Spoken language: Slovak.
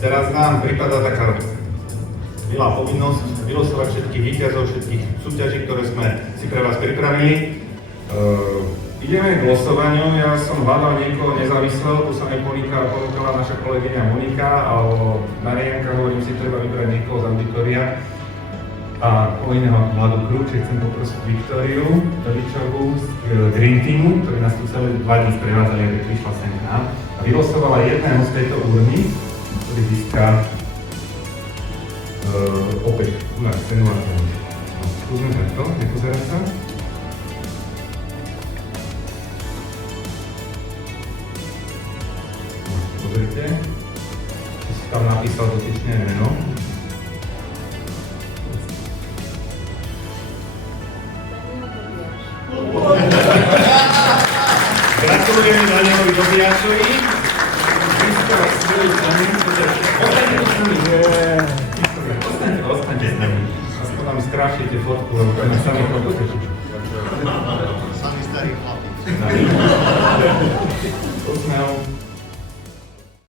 Teraz nám prípada taká milá povinnosť vylosovať všetkých víťazov, všetkých súťaží, ktoré sme si pre vás pripravili. Ideme k losovaniu, ja som hľadal niekoho nezávislého, tu sa mi ponúkala naša kolegyňa Monika, alebo Marianka, hovorím si, treba vybrať niekoho z auditoria. A o iného mladú kľúč, chcem poprosiť Viktóriu Tadičovú z Green Teamu, ktorí nás tu celé 2 dní sprevádzali, aby prišla sem k nám. A vylosovala jedného z tejto urny, ktorý získa opäť u nás cenu a cenu. Skúsme takto, nepozerať sa. Pozrite, čo si tam napísal dotyčné meno. Gratulujeme Danialovi Dobijačovi. Získal svoju cenu. Ostaňte s nami. Aspoň tam skrášite fotku, lebo to na samý fotku. Sami starí chlapi.